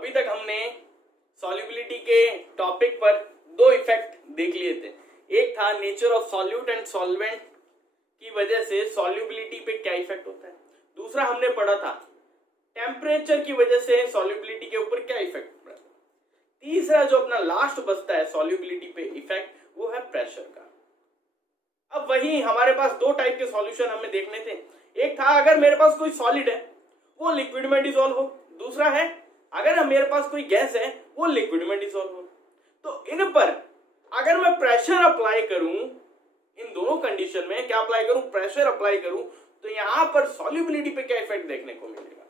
अभी तक हमने सॉल्युबिलिटी के टॉपिक पर दो इफेक्ट देख लिए थे। एक था nature of solute and solvent की वजह से सॉल्युबिलिटी पे क्या इफेक्ट होता है। दूसरा हमने पढ़ा था टेम्परेचर की वजह से सॉल्युबिलिटी के ऊपर क्या इफेक्ट पड़ता है। तीसरा जो अपना लास्ट बचता है सॉल्युबिलिटी पे इफेक्ट, वो है प्रेशर का। अब वही हमारे पास दो टाइप के सॉल्यूशन हमें देखने थे। एक था अगर मेरे पास कोई सॉलिड है वो लिक्विड में डिसॉल्व हो, दूसरा है अगर मेरे पास कोई गैस है वो लिक्विड में डिसॉल्व हो। तो इन पर अगर मैं प्रेशर अप्लाई करूं, इन दोनों कंडीशन में क्या अप्लाई करूं, प्रेशर अप्लाई करूं, तो यहां पर सॉल्युबिलिटी पे क्या इफेक्ट देखने को मिलेगा।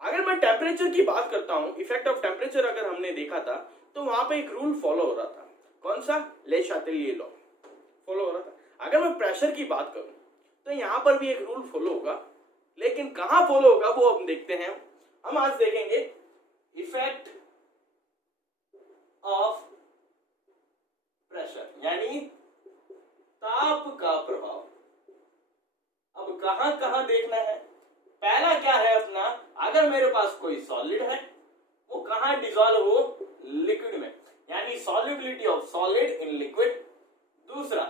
अगर मैं टेम्परेचर की बात करता हूं, इफेक्ट ऑफ टेम्परेचर अगर हमने देखा था तो वहां पे एक रूल फॉलो हो रहा था। कौन सा? ले शातेलिए लॉ फॉलो हो रहा था। अगर मैं प्रेशर की बात करूं तो यहां पर भी एक रूल फॉलो होगा, लेकिन कहां फॉलो होगा वो हम देखते हैं। हम आज देखेंगे इफेक्ट ऑफ प्रेशर, यानी ताप का प्रभाव। अब कहां कहां देखना है? पहला क्या है अपना, अगर मेरे पास कोई सॉलिड है वो कहां डिसॉल्व हो, लिक्विड में, यानी solubility of solid in liquid. दूसरा,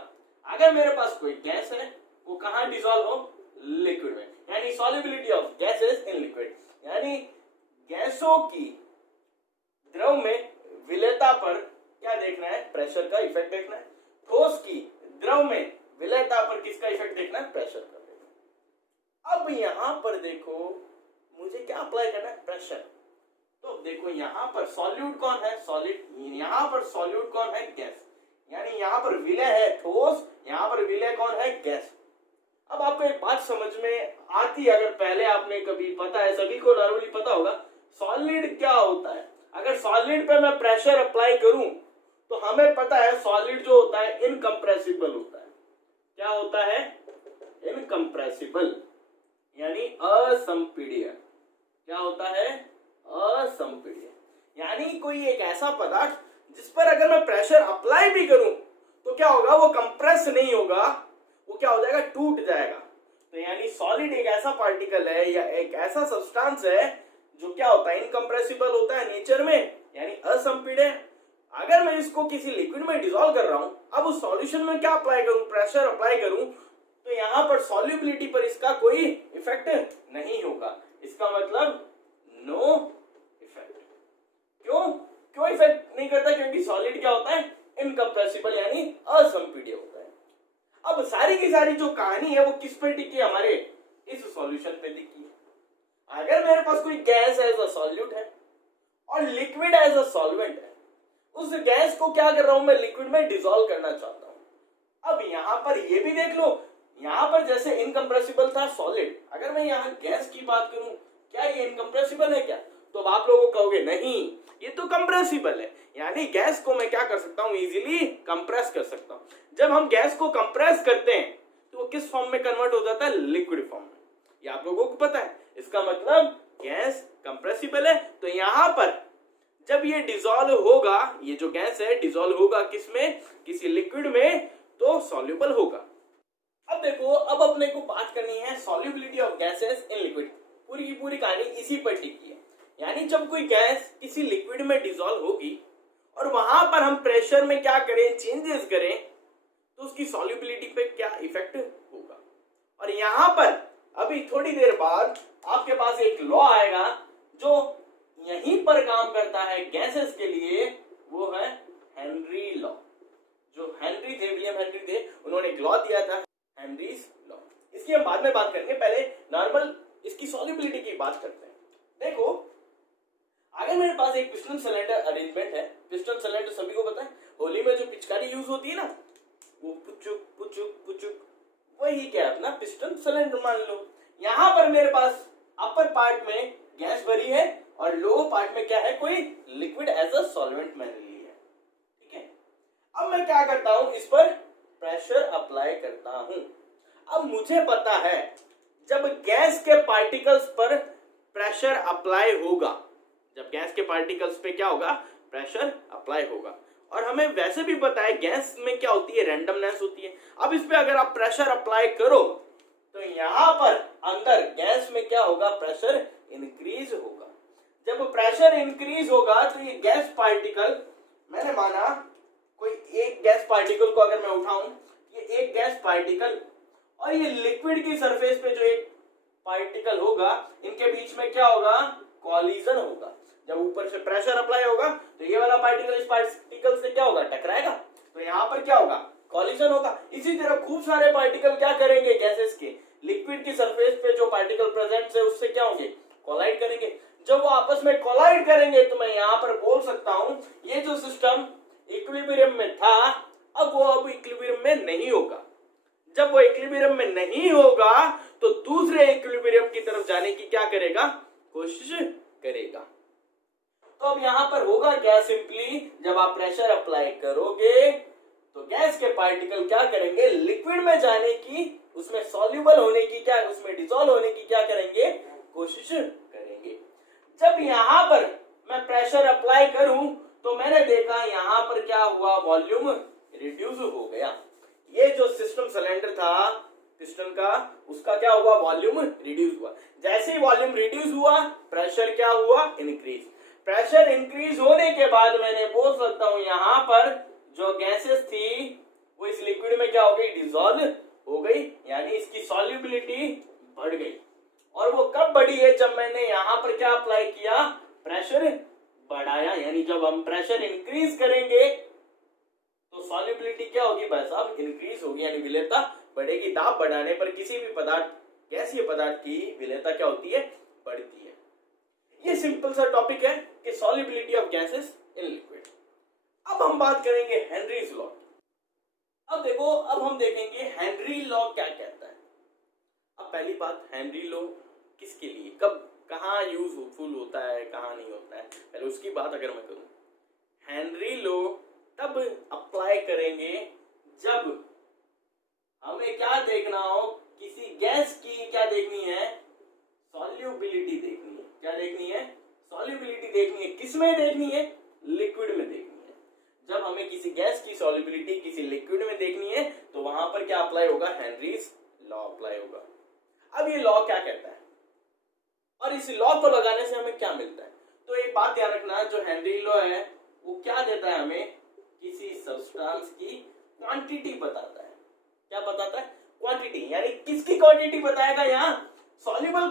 अगर मेरे पास कोई गैस है वो कहां डिसॉल्व हो, लिक्विड में, यानी solubility of gases in liquid, यानी गैसों की द्रव में विलेयता पर क्या देखना है, प्रेशर का इफेक्ट देखना है। ठोस की द्रव में विलेयता पर किसका इफेक्ट देखना है, प्रेशर का देखना है। अब यहां पर देखो मुझे क्या अप्लाई करना है, प्रेशर। तो देखो यहां पर सॉल्यूट कौन है, सॉलिड, यहां पर सॉल्यूट कौन है, गैस, यानी यहां पर विलय है ठोस, यहां पर विलय कौन है, गैस। अब आपको एक बात समझ में आती है, अगर पहले आपने कभी, पता है सभी को नॉर्मली पता होगा सॉलिड क्या होता है। अगर सॉलिड पे मैं प्रेशर अप्लाई करूं तो हमें पता है सॉलिड जो होता है इनकंप्रेसिबल होता है। क्या होता है, इनकंप्रेसिबल, यानी असंपीड्य। क्या होता है, असंपीड्य, यानी कोई एक ऐसा पदार्थ जिस पर अगर मैं प्रेशर अप्लाई भी करूं तो क्या होगा, वो कंप्रेस नहीं होगा, वो क्या हो जाएगा, टूट जाएगा। तो यानी सॉलिड एक ऐसा पार्टिकल है या एक ऐसा सब्सटेंस है जो क्या होता है, इनकंप्रेसिबल होता है नेचर में, यानी असंपीड्य। अगर मैं इसको किसी लिक्विड में डिसॉल्व कर रहा हूं, अब उस सॉल्यूशन में क्या अप्लाई करूं, प्रेशर अप्लाई करूं, तो यहां पर सॉल्युबिलिटी पर इसका कोई इफेक्ट नहीं होगा। इसका मतलब नो इफेक्ट। क्यों इफेक्ट नहीं करता? क्योंकि सॉलिड क्या होता है, इनकंप्रेसिबल, यानी असंपीड्य होता है। अब सारी की सारी जो कहानी है वो किस पे टिकी है, हमारे इस सॉल्यूशन पे टिकी है। अगर मेरे पास कोई गैस एज अ सॉल्यूट है और लिक्विड एज अ सॉल्वेंट है, उस गैस को क्या कर रहा हूं मैं, लिक्विड में डिसॉल्व करना चाहता हूं। अब यहां पर ये भी देख लो, यहां पर जैसे इनकंप्रेसिबल था सॉलिड, अगर मैं यहां गैस की बात करूं, क्या ये इनकंप्रेसिबल है क्या? तो आप लोगों कहोगे नहीं, ये तो कंप्रेसिबल है, यानी गैस को मैं क्या कर सकता हूं, इजीली कंप्रेस कर सकता हूं। जब हम गैस को कंप्रेस करते हैं तो वो किस फॉर्म में कन्वर्ट हो जाता है, लिक्विड फॉर्म में। ये आप लोगों को पता है। इसका मतलब गैस कंप्रेसिबल है, तो यहां पर जब ये डिसॉल्व होगा, ये जो गैस है डिसॉल्व होगा किसमें, किसी लिक्विड में, तो सॉल्युबल होगा। अब देखो, अब अपने को बात करनी है solubility of gases in liquid. पूरी की पूरी कहानी इसी पर टिकी है, यानी जब कोई गैस किसी लिक्विड में डिसॉल्व होगी और वहां पर हम प्रेशर में क्या करें, चेंजेस करें, तो उसकी सॉल्युबिलिटी पे क्या इफेक्ट होगा। और यहां पर अभी थोड़ी देर बाद आपके पास एक लॉ आएगा जो यहीं पर काम करता है गैसेस के लिए, वो है हेनरी लॉ। जो हेनरी थे, विलियम हेनरी थे, उन्होंने एक लॉ दिया था, हेनरीज लॉ। इसकी हम बाद में बात करेंगे, पहले नॉर्मल इसकी सॉल्युबिलिटी की बात करते हैं। देखो, अगर मेरे पास एक पिस्टन सिलेंडर अरेंजमेंट है, पिस्टन सिलेंडर सभी को पता है, होली में जो पिचकारी यूज होती है ना, वो पुचुक पुचुक पुचुक, वही क्या है अपना पिस्टन सिलेंडर मान लो। यहां पर मेरे पास अपर पार्ट में गैस भरी है और लोअर पार्ट में क्या है, कोई लिक्विड एज अ सॉल्वेंट मैंने ली है। ठीक है, अब मैं क्या करता हूं, इस पर प्रेशर अप्लाई करता हूं। अब मुझे पता है जब गैस के पार्टिकल्स पर प्रेशर अप्लाई होगा, जब गैस के पार्टिकल्स पे क्या होगा, प्रेशर अप्लाई होगा। और हमें वैसे भी पता है गैस में क्या होती है, रैंडमनेस होती है। अब इस पे अगर आप प्रेशर अप्लाई करो तो यहां पर अंदर गैस में क्या होगा, प्रेशर इंक्रीज होगा। जब जब प्रेशर इंक्रीज होगा तो ये गैस पार्टिकल, मैंने माना कोई एक गैस पार्टिकल को अगर मैं उठाऊं, ये एक गैस पार्टिकल और ये लिक्विड की सरफेस पे जो एक पार्टिकल होगा, इनके बीच में क्या होगा, कॉलिजन होगा। जब ऊपर से प्रेशर अप्लाई होगा तो ये वाला पार्टिकल इस पार्टिकल से क्या होगा, टकराएगा, तो यहां पर क्या होगा, कॉलिजन होगा। इसी तरह खूब सारे पार्टिकल क्या करेंगे, गैसेस के लिक्विड की सरफेस पे जो पार्टिकल प्रेजेंट है उससे क्या होंगे, कोलाइड करेंगे। जब वो आपस में कोलाइड करेंगे तो मैं यहां पर बोल सकता हूं ये जो सिस्टम इक्विलिब्रियम में था अब वो अब इक्विलिब्रियम में नहीं होगा। जब वो इक्विलिब्रियम में नहीं होगा तो दूसरे इक्विलिब्रियम की तरफ जाने की क्या करेगा, कोशिश करेगा। तो अब यहां पर होगा क्या, सिंपली जब आप प्रेशर अप्लाई करोगे तो गैस के पार्टिकल क्या करेंगे, लिक्विड में जाने की, उसमें सॉल्युबल होने की, क्या उसमें डिसॉल्व होने की क्या करेंगे, कोशिश करेंगे। जब यहां पर मैं प्रेशर अप्लाई करूं तो मैंने देखा यहां पर क्या हुआ, वॉल्यूम रिड्यूस हो गया। ये जो सिस्टम सिलेंडर था पिस्टन का, उसका क्या हुआ, वॉल्यूम रिड्यूस हुआ। जैसे ही वॉल्यूम रिड्यूस हुआ प्रेशर क्या हुआ, इंक्रीज। प्रेशर इंक्रीज होने के बाद मैंने बोल सकता हूं यहां पर जो गैसेस थी वो इस लिक्विड में क्या हो गई, डिसॉल्व हो गई, यानी इसकी सॉल्युबिलिटी बढ़ गई। और वो कब बढ़ी है, जब मैंने यहां पर क्या अप्लाई किया, प्रेशर बढ़ाया। यानी जब हम प्रेशर इंक्रीज करेंगे तो सॉल्युबिलिटी क्या होगी भाई साहब, इंक्रीज होगी, यानी विलेयता बढ़ेगी। दाब बढ़ाने पर किसी भी पदार्थ, गैसीय पदार्थ की विलेयता क्या होती है, बढ़ती है। ये सिंपल सा टॉपिक है कि solubility of gases in liquid. अब हम बात करेंगे हेनरीज लॉ। अब देखो, अब हम देखेंगे हेनरी लॉ क्या कहता है। अब पहली बात, हेनरी लॉ किसके लिए, कब, कहाँ यूजफुल होता है, कहाँ नहीं होता है, पहले उसकी बात अगर मैं करूं। हेनरी लॉ तब अप्लाई करेंगे जब हमें क्या देखना हो, किसी गैस की क्या देखनी है, सॉल्युबिलिटी देखनी है। क्या देखनी है, सॉल्युबिलिटी देखनी है। किसमें देखनी है, लिक्विड में देखनी है। जब हमें किसी गैस की सॉल्युबिलिटी किसी लिक्विड में देखनी है तो वहां पर क्या अप्लाई होगा, हेनरीज लॉ अप्लाई होगा। अब ये लॉ क्या कहता है और इस लॉ को लगाने से हमें क्या मिलता है, तो एक बात ध्यान रखना, जो हेनरी लॉ है वो क्या देता है, हमें किसी सब्सटेंस की क्वांटिटी बताता है। क्या बताता है, क्वांटिटी, यानी किसकी क्वांटिटी बताएगा, यहाँ सॉल्युबल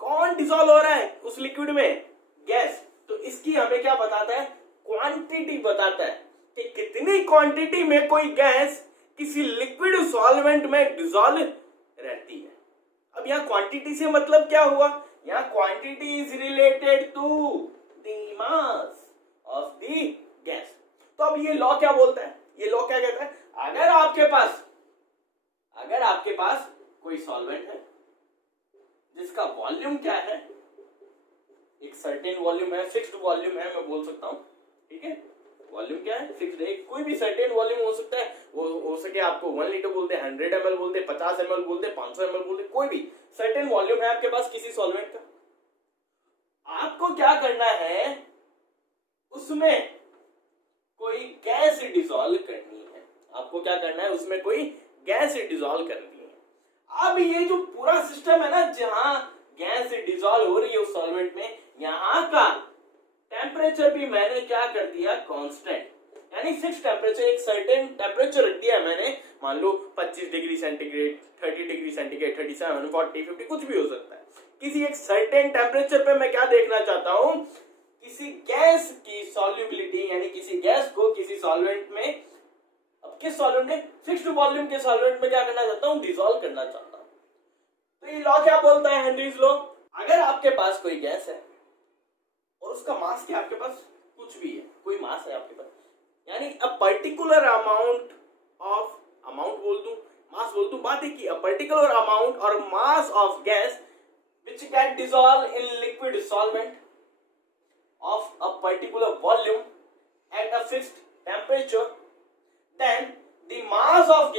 कौन डिसॉल्व हो रहा है उस लिक्विड में, गैस, तो इसकी हमें क्या बताता है, क्वांटिटी बताता है कि कितनी क्वांटिटी में कोई गैस किसी लिक्विड सॉल्वेंट में डिसॉल्व रहती है। अब यहाँ क्वांटिटी से मतलब क्या हुआ, यहाँ quantity is related to the mass of the gas. तो अब ये लॉ क्या बोलता है, ये लॉ क्या कहता है, अगर आपके पास कोई सॉल्वेंट है जिसका वॉल्यूम क्या है, एक सर्टेन वॉल्यूम है, फिक्स्ड वॉल्यूम है, मैं बोल सकता हूं, ठीक है, वॉल्यूम क्या है, फिक्स्ड है, कोई भी सर्टेन वॉल्यूम हो सकता है, वो हो सके आपको 1 लीटर बोलते हैं, 100 ml बोलते हैं, 50 ml बोलते हैं, 500 ml बोलते हैं, कोई भी सर्टेन वॉल्यूम है आपके पास किसी सॉल्वेंट का। आपको क्या करना है, उसमें कोई गैस डिसॉल्व करनी है। आपको क्या करना है, उसमें कोई गैस डिसॉल्व करनी है। अब ये जो पूरा सिस्टम है ना, जहां गैस डिसॉल्व हो रही है उस सॉल्वेंट में, यहां का टेम्परेचर भी मैंने क्या कर दिया, कांस्टेंट, यानी फिक्स टेम्परेचर, एक सर्टेन टेम्परेचर रख दिया मैंने, मान लो 25 डिग्री सेंटीग्रेड, 30 डिग्री सेंटीग्रेड, 37, 40, 50, कुछ भी हो सकता है। किसी एक सर्टेन टेम्परेचर पे मैं क्या देखना चाहता हूं, किसी गैस की सॉल्युबिलिटी, यानी किसी गैस को किसी सॉल्वेंट में, अब किस सॉल्वेंट में, फिक्स्ड वॉल्यूम के सॉल्वेंट में क्या करना चाहता हूं, डिसॉल्व करना चाहता हूं। तो ये लॉ क्या बोलता है, हेनरीज लॉ, अगर आपके पास कोई गैस है और उसका मास क्या, आपके पास कुछ भी है, कोई मास है आपके पास, यानी a particular amount of, amount बोल दूं, मास बोल दूं, बात है कि अ पर्टिकुलर अमाउंट और mass of gas which get dissolved in liquid solvent of a particular volume at a fixed temperature, then the mass of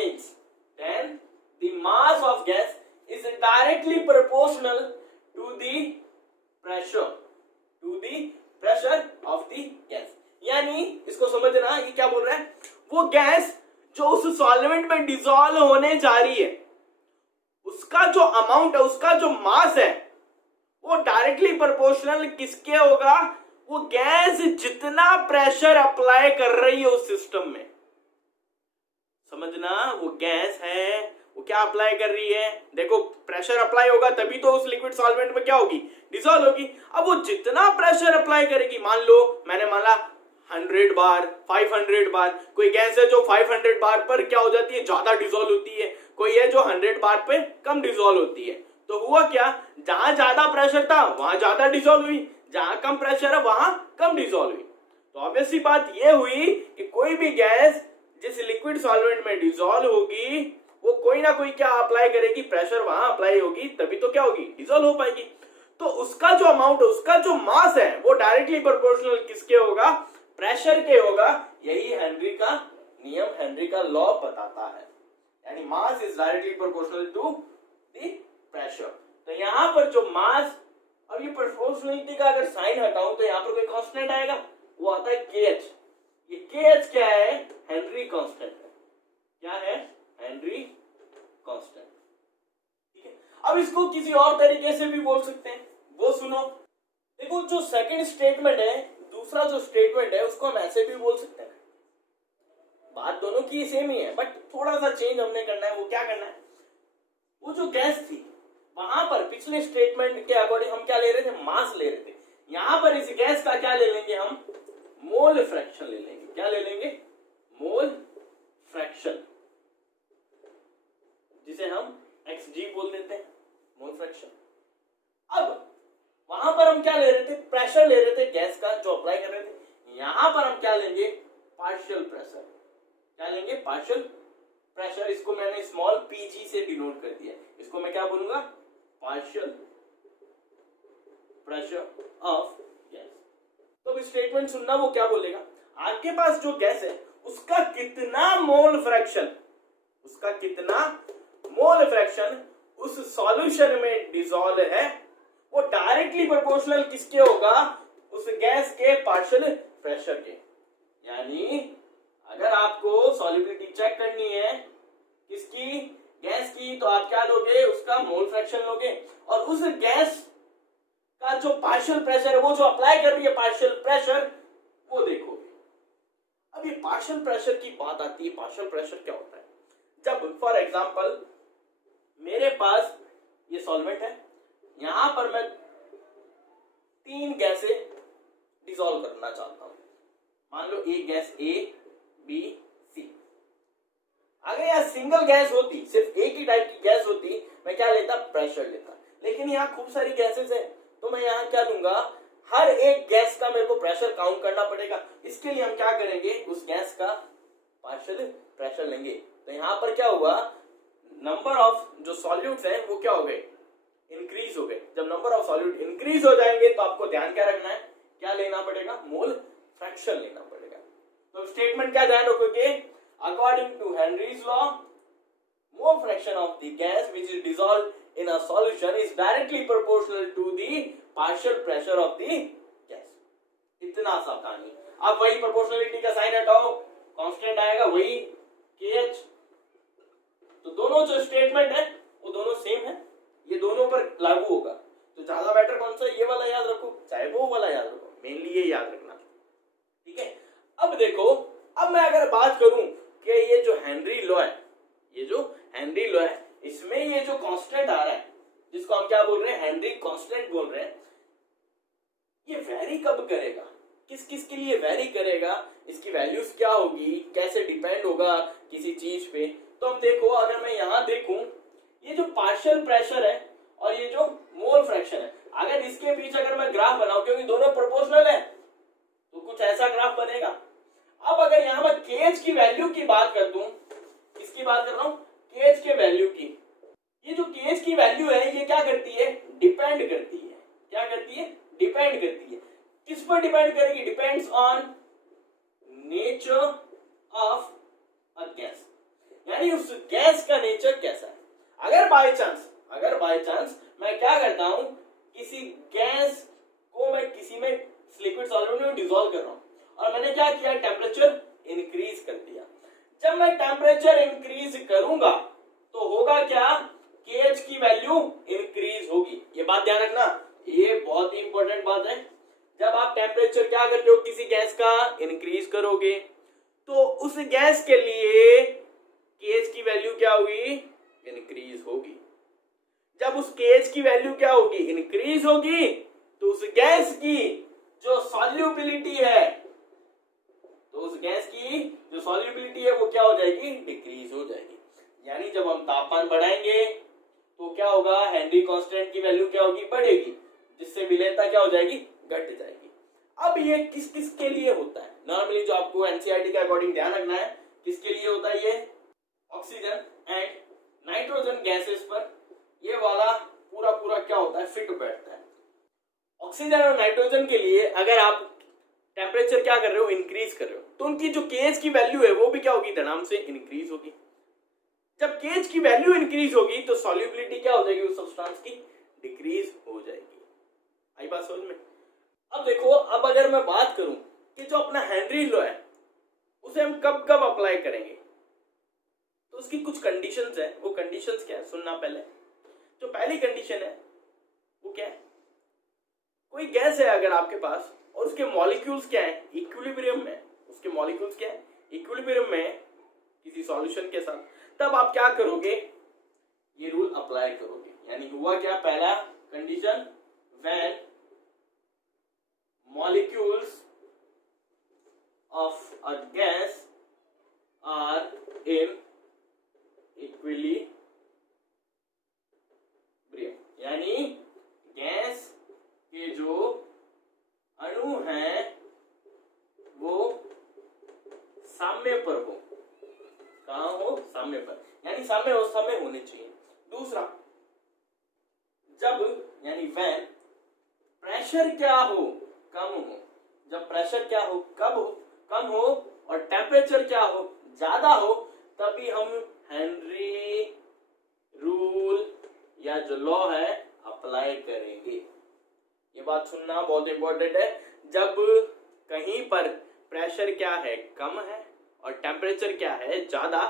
gas is directly proportional to the pressure of the gas। यानी इसको समझना, ये क्या बोल रहा है, वो gas जो उस सॉल्वेंट में डिसॉल्व होने जा रही है, उसका जो अमाउंट है, उसका जो मास है, वो डायरेक्टली प्रोपोर्शनल किसके होगा? वो गैस जितना प्रेशर अप्लाई कर रही है उस सिस्टम में, समझना, वो गैस है वो क्या अप्लाई कर रही है, देखो प्रेशर अप्लाई होगा तभी तो उस लिक्विड सॉल्वेंट में क्या होगी, डिसॉल्व होगी। अब वो जितना प्रेशर अप्लाई करेगी, मान लो मैंने माना 100 बार, 500 बार, कोई गैस है जो 500 बार पर क्या हो जाती है, ज्यादा डिसॉल्व होती है, कोई है जो 100 बार पे कम डिसॉल्व होती है। तो हुआ क्या, जहां ज्यादा प्रेशर था वहां ज्यादा डिसॉल्व हुई, जहां कम प्रेशर है वहां कम डिसॉल्व हुई। तो ऑब्वियस सी बात ये हुई कि कोई भी गैस जिस लिक्विड सॉल्वेंट में डिसॉल्व होगी वो कोई ना कोई क्या अप्लाई करेगी, प्रेशर वहां अप्लाई होगी तभी तो क्या होगी, डिसॉल्व हो पाएगी। तो उसका जो अमाउंट, उसका जो मास है वो डायरेक्टली प्रोपोर्शनल किसके होगा, प्रेशर के होगा। यही हेनरी का नियम, हेनरी का लॉ बताता है, यानी mass is directly proportional to the pressure. तो यहां पर जो मास, अब ये प्रोपोर्शनलिटी का अगर साइन हटाऊं तो यहां पर कोई कांस्टेंट आएगा, वो आता है KH। ये KH क्या है, हेनरी कांस्टेंट है। क्या है, हेनरी कांस्टेंट। ठीक है, अब इसको किसी और तरीके से भी बोल सकते हैं, वो सुनो। देखो जो सेकंड स्टेटमेंट है, दूसरा जो स्टेटमेंट है उसको हम ऐसे भी बोल सकते हैं, बात दोनों की सेम ही है बट थोड़ा सा चेंज हमने करना है। वो क्या करना है, वो जो गैस थी वहां पर पिछले स्टेटमेंट के अकॉर्डिंग हम क्या ले रहे थे, मास ले रहे थे। यहां पर इस गैस का क्या ले लेंगे हम, मोल फ्रैक्शन ले लेंगे। क्या ले लेंगे, मोल फ्रैक्शन, जिसे हम XG बोल देते हैं, मोल फ्रैक्शन। अब वहां पर हम क्या ले रहे थे, प्रेशर ले रहे थे गैस का जो अप्लाई कर रहे थे। यहां पर हम क्या लेंगे, पार्शियल प्रेशर। क्या लेंगे, पार्शियल प्रेशर। इसको मैंने स्मॉल PG से डिनोट कर दिया, इसको मैं क्या बोलूंगा, पार्शियल प्रेशर ऑफ गैस। तो स्टेटमेंट सुनना, वो क्या बोलेगा, आपके पास जो गैस है उसका कितना मोल फ्रैक्शन, उसका कितना मोल फ्रैक्शन उस सॉल्यूशन में डिसॉल्व है, वो डायरेक्टली प्रोपोर्शनल किसके होगा, उस गैस के पार्शियल प्रेशर के। यानी अगर आपको सॉल्युबिलिटी चेक करनी है किसकी, गैस की, तो आप क्या लोगे, उसका मोल फ्रैक्शन लोगे, और उस गैस का जो पार्शियल प्रेशर है, वो जो अप्लाई कर रही है पार्शियल प्रेशर, वो देखोगे। अब ये पार्शियल प्रेशर की बात आती है, पार्शियल प्रेशर क्या होता है, जब फॉर एग्जांपल मेरे पास ये सॉल्वेंट है, यहां पर मैं 3 गैसें डिसॉल्व करना चाहता हूं। मान लो एक गैस A, B, C। अगर यहां सिंगल गैस होती, सिर्फ एक ही टाइप की गैस होती, मैं क्या लेता, प्रेशर लेता। लेकिन यहाँ खूब सारी गैसेस है, तो मैं यहाँ क्या लूंगा, हर एक गैस का मेरे को प्रेशर काउंट करना पड़ेगा। इसके लिए हम क्या करेंगे, उस गैस का पार्शियल प्रेशर लेंगे। तो यहाँ पर क्या हुआ, नंबर ऑफ जो सॉल्यूट्स हैं वो क्या हो गए, इंक्रीज हो गए। जब नंबर ऑफ सॉल्यूट इंक्रीज हो जाएंगे तो आपको ध्यान क्या रखना है, क्या लेना पड़ेगा, मोल फ्रैक्शन लेना पड़ेगा। तो स्टेटमेंट क्या ध्यान रखोगे, according to Henry's law, mole fraction of the gas which is dissolved in a solution is directly proportional to the partial pressure of the gas. इतना सा कहानी। अब वही प्रोपोर्शनलिटी का साइन हटाओ, कांस्टेंट आएगा वही KH। तो दोनों जो स्टेटमेंट है वो दोनों सेम है, ये दोनों पर लागू होगा। तो ज्यादा बेटर कौन सा, ये वाला याद रखो चाहे वो वाला याद रखो, मेनली ये याद रखना। ठीक है, अब देखो, अब मैं अगर बात करूं कि ये जो हेनरी लॉ है, ये जो हेनरी लॉ है, इसमें ये जो कांस्टेंट आ रहा है जिसको हम क्या बोल रहे हैं, हेनरी कांस्टेंट बोल रहे हैं, ये वेरी कब करेगा, किस किस के लिए वेरी करेगा, इसकी वैल्यूज क्या होगी, कैसे डिपेंड होगा किसी चीज पे। तो हम देखो, अगर मैं यहां देखूं, ये जो पार्शियल प्रेशर है और ये जो मोल फ्रैक्शन है, अगर इसके बीच अगर मैं ग्राफ बनाऊं, क्योंकि दोनों प्रोपोर्शनल है तो कुछ ऐसा ग्राफ बनेगा। अब अगर यहां मैं KH की वैल्यू की बात कर दूं, किसकी बात कर रहा हूं, KH के वैल्यू की। ये जो KH की वैल्यू है ये क्या करती है, डिपेंड करती है। क्या करती है, डिपेंड करती है। किस पर डिपेंड करेगी, depends on nature of a gas, यानी उस गैस का नेचर कैसा है। अगर बाय चांस मैं क्या करता हूं, किसी गैस को मैं किसी में लिक्विड सॉल्वेंट में डिसॉल्व कर रहा हूं और मैंने क्या किया, टेम्परेचर इंक्रीज कर दिया। जब मैं टेम्परेचर इंक्रीज करूंगा तो होगा क्या, KH की वैल्यू इंक्रीज होगी। ये बात ध्यान रखना, ये बहुत ही इंपॉर्टेंट बात है। जब आप टेम्परेचर क्या करते हो, किसी गैस का इंक्रीज करोगे तो उस गैस के लिए केएच की वैल्यू क्या होगी, इंक्रीज होगी। जब उस केएच की वैल्यू क्या होगी, इंक्रीज होगी, तो उस गैस की जो सॉल्युबिलिटी है, तो उस गैस की जो सॉल्युबिलिटी है वो क्या हो जाएगी, डिक्रीज हो जाएगी। यानी जब हम तापमान बढ़ाएंगे तो क्या होगा, हेनरी कांस्टेंट की वैल्यू क्या होगी, बढ़ेगी, जिससे विलयनता क्या हो जाएगी, घट जाएगी। अब ये किस किस के लिए होता है, नॉर्मली जो आपको एनसीईआरटी के अकॉर्डिंग ध्यान रखना है, किसके लिए होता है ये, ऑक्सीजन एंड नाइट्रोजन गैसेस पर ये वाला पूरा पूरा क्या होता है, फिट बैठता है। ऑक्सीजन और नाइट्रोजन के लिए अगर आप टेम्परेचर क्या कर रहे हो, इंक्रीज कर रहे हो, तो उनकी जो केएच की वैल्यू है वो भी क्या होगी, धड़ाम से इंक्रीज होगी। जब केएच की वैल्यू इंक्रीज होगी तो सॉल्युबिलिटी क्या हो जाएगी उस सब्सटेंस की, डिक्रीज हो जाएगी। आई बात समझ में। अब देखो, अब अगर मैं बात करूं कि जो अपना हेनरी लॉ है उसे हम कब कब अप्लाई करेंगे, तो उसकी कुछ कंडीशंस है। वो कंडीशंस क्या है, सुनना पहले। जो पहली कंडीशन है वो क्या है, कोई गैस है अगर आपके पास और उसके मॉलिक्यूल्स क्या है, इक्विलिब्रियम में, उसके मॉलिक्यूल्स क्या है, इक्विलिब्रियम में किसी सॉल्यूशन के साथ, तब आप क्या करोगे, ये रूल अप्लाई करोगे। यानी हुआ क्या, पहला condition, when molecules of a gas are in equilibrium, यानी गैस के जो अणु हैं वो साम्य पर हो। कहां हो, साम्य पर, यानी साम्य अवस्था में होने चाहिए। दूसरा, जब यानी व्हेन प्रेशर क्या हो, कम हो। जब प्रेशर क्या हो, कब हो, कम हो, और टेम्परेचर क्या हो, ज्यादा हो, तभी हम हेनरी रूल या जो लॉ है अप्लाई करेंगे। ये बात सुनना बहुत इंपॉर्टेंट है। जब कहीं पर प्रेशर क्या है, कम है, और टेम्परेचर क्या है, ज्यादा,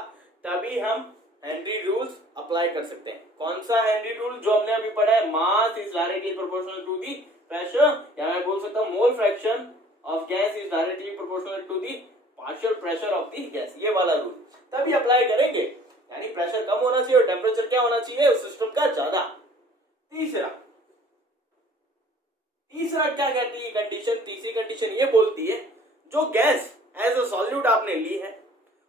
तभी हम हेनरी रूल्स अप्लाई कर सकते हैं। कौन सा हेनरी रूल, जो हमने अभी पढ़ा है, mass is directly proportional to the pressure, या मैं बोल सकता हूं mole fraction of gas is directly proportional to the partial pressure of the gas, ये वाला रूल तभी अप्लाई करेंगे। यानी प्रेशर कम होना चाहिए और टेम्परेचर क्या होना चाहिए उस सिस्टम का, ज्यादा। तीसरा क्या कहती है कंडीशन, तीसरी कंडीशन ये बोलती है, जो गैस एज अ सॉल्यूट आपने ली है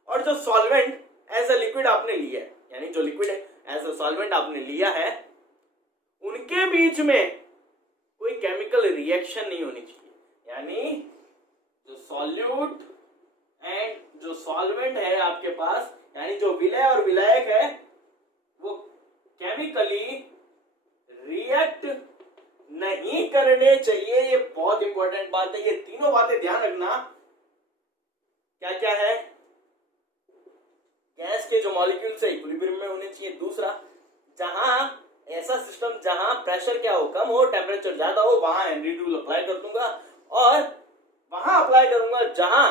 और जो सॉल्वेंट एज अ लिक्विड आपने लिया है, यानी जो लिक्विड है एज अ सॉल्वेंट आपने लिया है, उनके बीच में कोई केमिकल रिएक्शन नहीं होनी चाहिए। यानी जो सॉल्यूट एंड जो सॉल्वेंट है आपके पास, यानी जो विलय और विलायक है, वो केमिकली रिएक्ट नहीं करने चाहिए। ये बहुत इंपॉर्टेंट बात है। ये तीनों बातें ध्यान रखना। क्या क्या है, गैस के जो मॉलिक्यूल्स है इक्विलिब्रियम में होने चाहिए। दूसरा, जहां ऐसा सिस्टम जहां प्रेशर क्या हो, कम हो, टेम्परेचर ज्यादा हो, वहां हेनरी रूल अप्लाई कर दूंगा। और वहां अप्लाई करूंगा जहां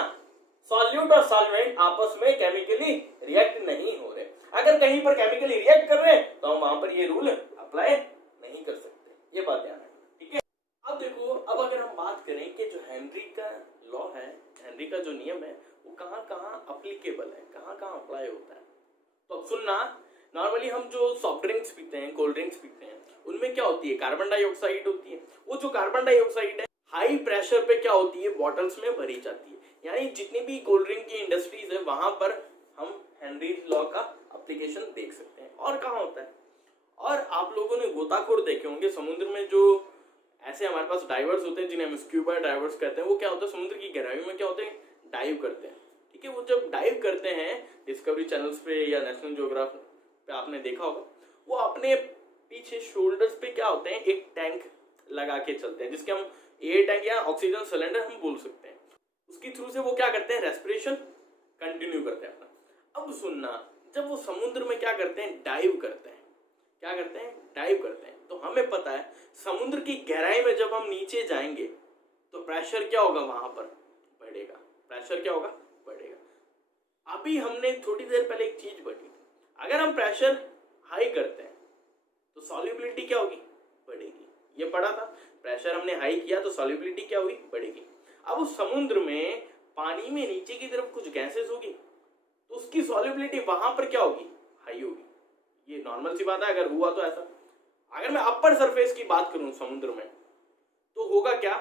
सॉल्यूट और सॉल्वेंट आपस में केमिकली रिएक्ट नहीं हो रहे। अगर कहीं पर केमिकली रिएक्ट कर रहे हैं तो हम वहां पर ये रूल अप्लाई नहीं कर सकते। ये बात ध्यान रखना, ठीक है। अब देखो, अब अगर हम बात करें कि जो हेनरी का लॉ है, हेनरी का जो नियम है, वो कहाँ कहाँ अप्लीकेबल है, कहाँ कहाँ अप्लाई होता है, तो अब सुनना। नॉर्मली हम जो सॉफ्ट ड्रिंक्स पीते हैं, कोल्ड ड्रिंक्स पीते हैं, उनमें क्या होती है, कार्बन डाइऑक्साइड होती है। वो जो कार्बन डाइऑक्साइड है हाई प्रेशर पे क्या होती है, बॉटल्स में भरी जाती है। यानी जितनी भी कोल्ड ड्रिंक की इंडस्ट्रीज है वहां पर हम हेनरी लॉ का एप्लीकेशन देख सकते हैं। और कहाँ होता है, और आप लोगों ने गोताखोर देखे होंगे समुद्र में, जो ऐसे हमारे पास डाइवर्स होते हैं जिन्हें हम स्क्यूबा डाइवर्स कहते हैं। वो क्या होता है, समुद्र की गहराई में क्या होते हैं, डाइव करते हैं, ठीक है। वो जब डाइव करते हैं डिस्कवरी चैनल्स पे या नेशनल ज्योग्राफी पे आपने देखा होगा, वो अपने पीछे शोल्डर्स पे क्या होते हैं, एक टैंक लगा के चलते हैं, जिसके हम एयर टैंक या ऑक्सीजन सिलेंडर हम बोल सकते हैं। उसकी थ्रू से वो क्या करते हैं, रेस्पिरेशन कंटिन्यू करते हैं अपना। अब सुनना, जब वो समुद्र में क्या करते हैं, डाइव करते हैं, क्या करते हैं, डाइव करते हैं, तो हमें पता है समुद्र की गहराई में जब हम नीचे जाएंगे तो प्रेशर क्या होगा, वहां पर बढ़ेगा। प्रेशर क्या होगा, बढ़ेगा। अभी हमने थोड़ी देर पहले एक चीज पढ़ी, अगर हम प्रेशर हाई करते हैं तो सॉल्युबिलिटी क्या होगी, बढ़ेगी। ये पढ़ा था। प्रेशर हमने हाई किया तो सॉल्युबिलिटी क्या हुई, बढ़ेगी। अब उस समुद्र में पानी में नीचे की तरफ कुछ गैसेस होगी तो उसकी सॉल्युबिलिटी वहां पर क्या होगी, हाई होगी। ये नॉर्मल सी बात है, अगर हुआ तो ऐसा। अगर मैं अपर सरफेस की बात करूं समुद्र में तो होगा क्या,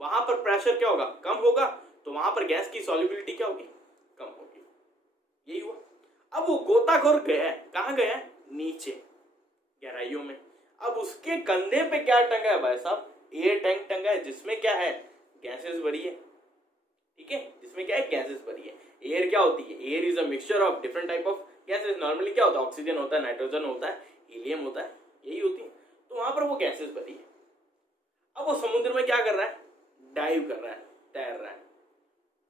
वहां पर प्रेशर क्या होगा, कम होगा, तो वहां पर गैस की सॉल्युबिलिटी क्या होगी, कम होगी। यही हुआ। अब वो गोताखोर गया, कहां गया, नीचे गहराइयों में। अब उसके कंधे पे क्या टंगा है भाई साहब, एयर टैंक टंगा है जिसमें क्या है, गैसेस भरी है। ठीक है, जिसमें क्या है, गैसेस भरी है। एयर क्या होती है, air is a mixture of different type of gases. Normally क्या होता है, ऑक्सीजन होता है, नाइट्रोजन होता है, हीलियम होता है, यही होती है। तो वहां पर वो गैसेस भरी है। अब वो समुद्र में क्या कर रहा है, डाइव कर रहा है, तैर रहा है।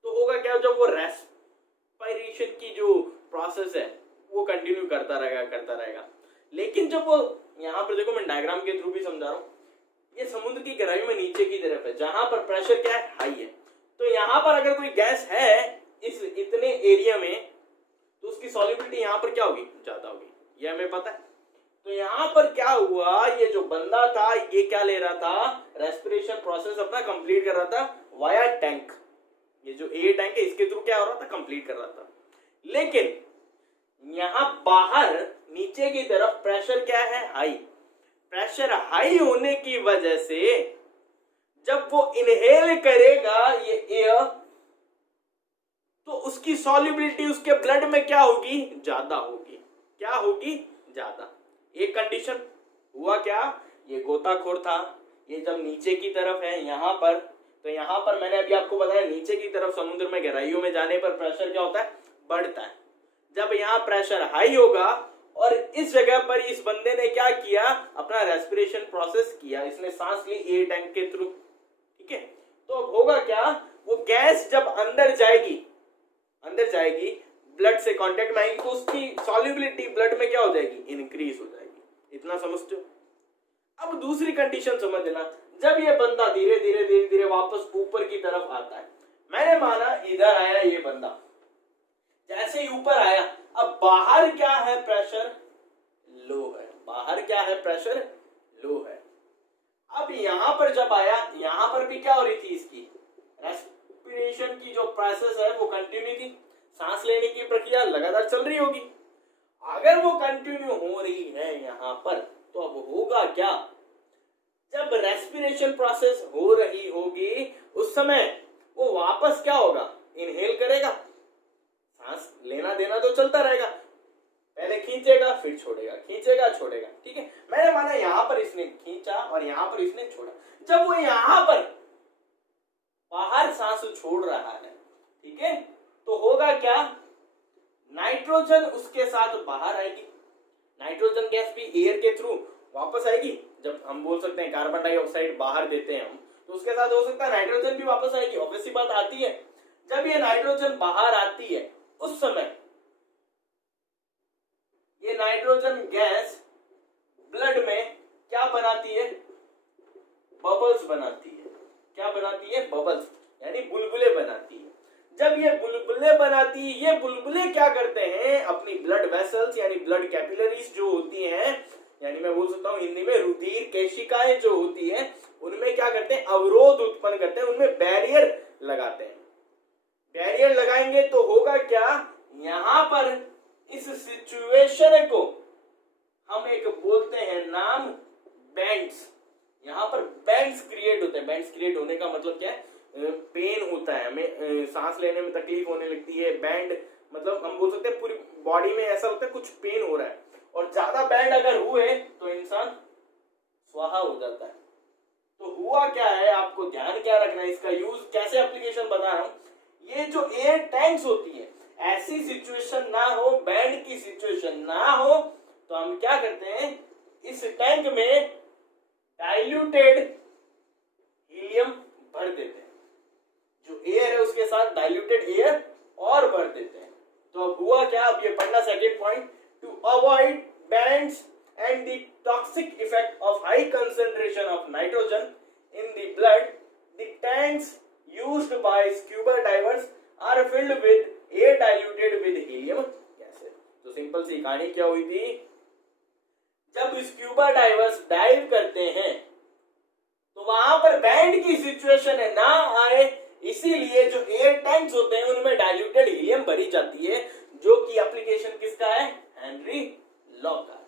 तो होगा क्या, जब वो रेस्पिरेशन की जो प्रोसेस है वो कंटिन्यू करता रहेगा। लेकिन जब वो, यहाँ पर देखो मैं डायग्राम के थ्रू भी समझा रहा हूँ, ये समुद्र की गहराई में नीचे की तरफ है जहां पर प्रेशर क्या है, हाई है। तो यहाँ पर अगर कोई गैस है इस इतने एरिया में तो उसकी सॉल्युबिलिटी यहाँ पर क्या होगी, ज्यादा होगी, ये हमें पता है। तो यहाँ पर क्या हुआ, ये जो बंदा था ये क्या ले रहा था, रेस्पिरेशन प्रोसेस अपना कंप्लीट कर रहा था वाया टैंक। ये जो एयर टैंक है इसके थ्रू क्या हो रहा था, कंप्लीट कर रहा था। लेकिन यहां बाहर नीचे की तरफ प्रेशर क्या है, हाई। प्रेशर हाई होने की वजह से जब वो इनहेल करेगा ये एयर तो उसकी सॉल्युबिलिटी उसके ब्लड में क्या होगी, ज्यादा होगी। क्या होगी, ज्यादा। एक कंडीशन हुआ क्या, ये गोताखोर था, ये जब नीचे की तरफ है यहां पर, तो यहां पर मैंने अभी आपको बताया नीचे की तरफ समुद्र में गहराइयों में जाने पर प्रेशर क्या होता है, बढ़ता है। जब यहाँ प्रेशर हाई होगा और इस जगह पर इस बंदे ने क्या किया, अपना रेस्पिरेशन प्रोसेस किया, इसने सांस ली एयर टैंक के थ्रू। ठीक है, तो अब होगा क्या, वो गैस जब अंदर जाएगी ब्लड से कांटेक्ट में आएगी तो उसकी सॉल्युबिलिटी ब्लड में क्या हो जाएगी, इंक्रीज हो जाएगी। इतना समझते हो। अब दूसरी कंडीशन समझना, जब ये बंदा धीरे धीरे वापस ऊपर की तरफ आता है, मैंने माना इधर आया ये बंदा, जैसे ही ऊपर आया, अब बाहर क्या है, प्रेशर लो है, बाहर क्या है, प्रेशर लो है। अब यहां पर जब आया, यहां पर भी क्या हो रही थी, इसकी रेस्पिरेशन की जो प्रोसेस है वो कंटिन्यू थी, सांस लेने की प्रक्रिया लगातार चल रही होगी। अगर वो कंटिन्यू हो रही है यहां पर, तो अब होगा क्या, जब रेस्पिरेशन प्रोसेस हो रही होगी उस समय वो वापस क्या होगा, इनहेल करेगा, सांस लेना देना तो चलता रहेगा, पहले खींचेगा फिर छोड़ेगा, खींचेगा छोड़ेगा। ठीक है, मैंने माना यहां पर इसने खींचा और यहां पर इसने छोड़ा। जब वो यहां पर बाहर सांस छोड़ रहा है, ठीक है, तो होगा क्या, नाइट्रोजन उसके साथ बाहर आएगी, नाइट्रोजन गैस भी एयर के थ्रू वापस आएगी। जब हम बोल सकते हैं कार्बन डाइऑक्साइड बाहर देते हैं हम, तो उसके साथ हो सकता है नाइट्रोजन भी वापस आएगी। ऑब्वियस सी बात आती है, जब ये नाइट्रोजन बाहर आती है उस समय ये नाइट्रोजन गैस ब्लड में क्या बनाती है, बबल्स बनाती है। क्या बनाती है, बबल्स, यानी बुलबुले बनाती है। जब ये बुलबुले बनाती है, ये बुलबुले क्या करते हैं, अपनी ब्लड वेसल्स यानी ब्लड कैपिलरीज जो होती हैं, यानी मैं बोल सकता हूं हिंदी में रुधिर केशिकाएं जो होती हैं, उनमें क्या करते हैं, अवरोध उत्पन्न करते हैं, उनमें बैरियर लगाते हैं। बैरियर लगाएंगे तो होगा क्या, यहां पर इस सिचुएशन को हम एक बोलते हैं नाम, बैंड्स। यहां पर बैंड्स क्रिएट होते हैं। बैंड्स क्रिएट होने का मतलब क्या है, पेन होता है, हमें सांस लेने में तकलीफ होने लगती है। बैंड मतलब हम बोल सकते हैं पूरी बॉडी में ऐसा होता है कुछ पेन हो रहा है, और ज्यादा बैंड अगर हुए तो इंसान स्वाहा हो जाता है। तो हुआ क्या है, आपको ध्यान क्या रखना है, इसका यूज कैसे एप्लीकेशन बता रहा हूं। ये जो एयर टैंक्स होती है, ऐसी सिचुएशन ना हो, बैंड की सिचुएशन ना हो, तो हम क्या करते हैं, इस टैंक में डाइल्यूटेड हीलियम भर देते हैं। जो एयर है उसके साथ डाइल्यूटेड एयर और भर देते हैं। तो अब हुआ क्या, अब ये पढ़ना second point, to avoid bands and the toxic effect of high concentration of nitrogen in the blood, the tanks used by scuba divers are filled with air diluted with helium gases. तो simple सी कहानी क्या हुई थी, जब scuba diverse dive करते हैं तो वहां पर बैंड की सिचुएशन है ना आए, इसीलिए जो एयर टैंक्स होते हैं उनमें डाइल्यूटेड हीलियम भरी जाती है, जो कि एप्लीकेशन किसका है, हेनरी लॉ का।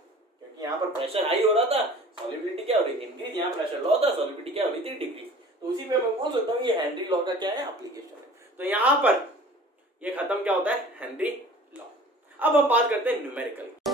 क्योंकि यहाँ पर प्रेशर हाई हो रहा था, सॉल्युबिलिटी क्या हो रही थी, इंक्रीज, यहाँ प्रेशर लो था, सॉल्युबिलिटी क्या हो रही थी, डिक्रीज। तो उसी में मैं बोल सकता हूँ ये हेनरी लॉ का क्या है, एप्लीकेशन है। तो यहाँ पर ये खत्म क्या होता है, हेनरी लॉ। अब हम बात करते हैं न्यूमेरिकल।